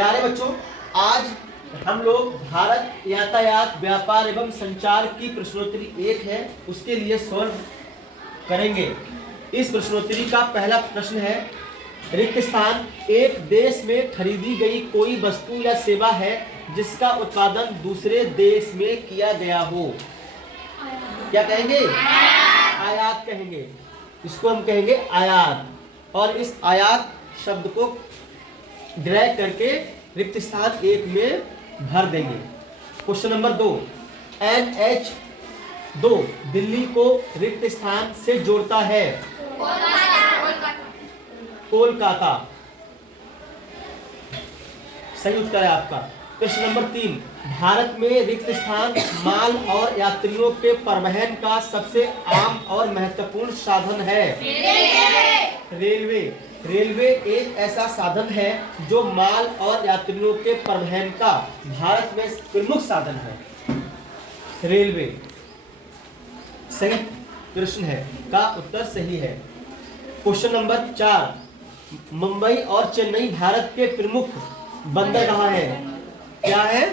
प्यारे बच्चों, आज हम लोग भारत यातायात व्यापार एवं संचार की प्रश्नोत्तरी 1 है, उसके लिए सॉल्व करेंगे। इस प्रश्नोत्तरी का पहला प्रश्न है, रिक्त स्थान एक देश में खरीदी गई कोई वस्तु या सेवा है जिसका उत्पादन दूसरे देश में किया गया हो। क्या कहेंगे? आयात कहेंगे। इसको हम कहेंगे आयात, और इस आयात शब्द को ड्रैग करके रिक्त स्थान 1 में भर देंगे। क्वेश्चन नंबर 2, NH2 दिल्ली को रिक्त स्थान से जोड़ता है। कोलकाता। सही उत्तर है आपका। प्रश्न नंबर 3, भारत में रिक्त स्थान माल और यात्रियों के परिवहन का सबसे आम और महत्वपूर्ण साधन है। रेलवे। रेलवे एक ऐसा साधन है जो माल और यात्रियों के परिवहन का भारत में प्रमुख साधन है। रेलवे सही प्रश्न है, का उत्तर सही है। क्वेश्चन नंबर 4, मुंबई और चेन्नई भारत के प्रमुख बंदरगाह हैं। क्या है?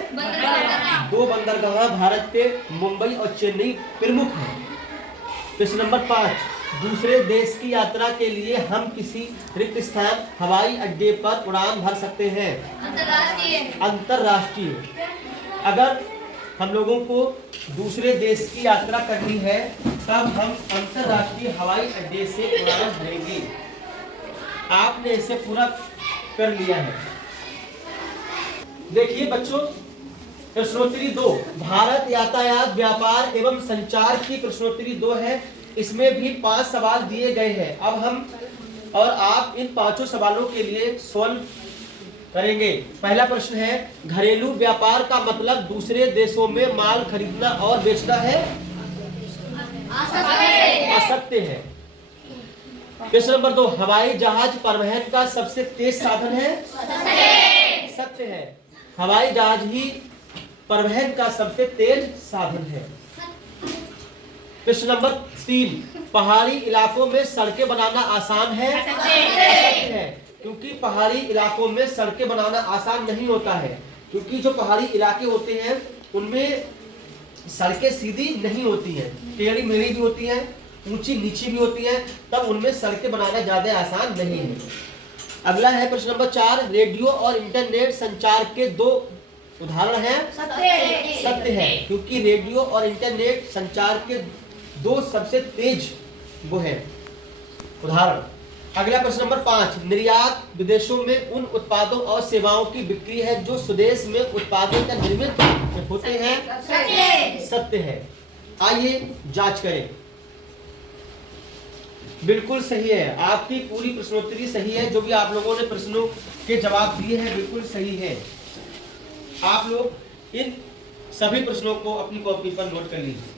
दो बंदरगाह भारत के मुंबई और चेन्नई प्रमुख हैं। प्रश्न नंबर 5, दूसरे देश की यात्रा के लिए हम किसी रिक्त स्थान हवाई अड्डे पर उड़ान भर सकते हैं। अंतरराष्ट्रीय। अगर हम लोगों को दूसरे देश की यात्रा करनी है तब हम अंतरराष्ट्रीय हवाई अड्डे से उड़ान भरेंगे। आपने इसे पूरा कर लिया है। देखिए बच्चों, प्रश्नोत्तरी 2 भारत यातायात व्यापार एवं संचार की प्रश्नोत्तरी 2 है। इसमें भी 5 सवाल दिए गए हैं। अब हम और आप इन 5 सवालों के लिए सॉल्व करेंगे। पहला प्रश्न है, घरेलू व्यापार का मतलब दूसरे देशों में माल खरीदना और बेचना है। असत्य है। प्रश्न नंबर 2, हवाई जहाज परिवहन का सबसे तेज साधन है। सत्य है। हवाई जहाज ही परिवहन का सबसे तेज साधन है। प्रश्न नंबर 3, पहाड़ी इलाकों में सड़कें बनाना आसान है। असत्य है, क्योंकि पहाड़ी इलाकों में सड़कें बनाना आसान नहीं होता है, क्योंकि जो पहाड़ी इलाके होते हैं उनमें सड़कें सीधी नहीं होती हैं, टेढ़ी मेढ़ी भी होती हैं, ऊंची नीची भी होती हैं, तब उनमें सड़कें बनाना ज्यादा आसान नहीं है। अगला है प्रश्न नंबर 4, रेडियो और इंटरनेट संचार के 2 उदाहरण हैं। सत्य है, क्योंकि रेडियो और इंटरनेट संचार के 2 सबसे तेज वो है उदाहरण। अगला प्रश्न नंबर 5, निर्यात विदेशों में उन उत्पादों और सेवाओं की बिक्री है जो स्वदेश में उत्पादों का निर्मित होते हैं। सत्य है। आइए जांच करें। बिल्कुल सही है, आपकी पूरी प्रश्नोत्तरी सही है। जो भी आप लोगों ने प्रश्नों के जवाब दिए हैं बिल्कुल सही है। आप लोग इन सभी प्रश्नों को अपनी कॉपी पर नोट कर लीजिए।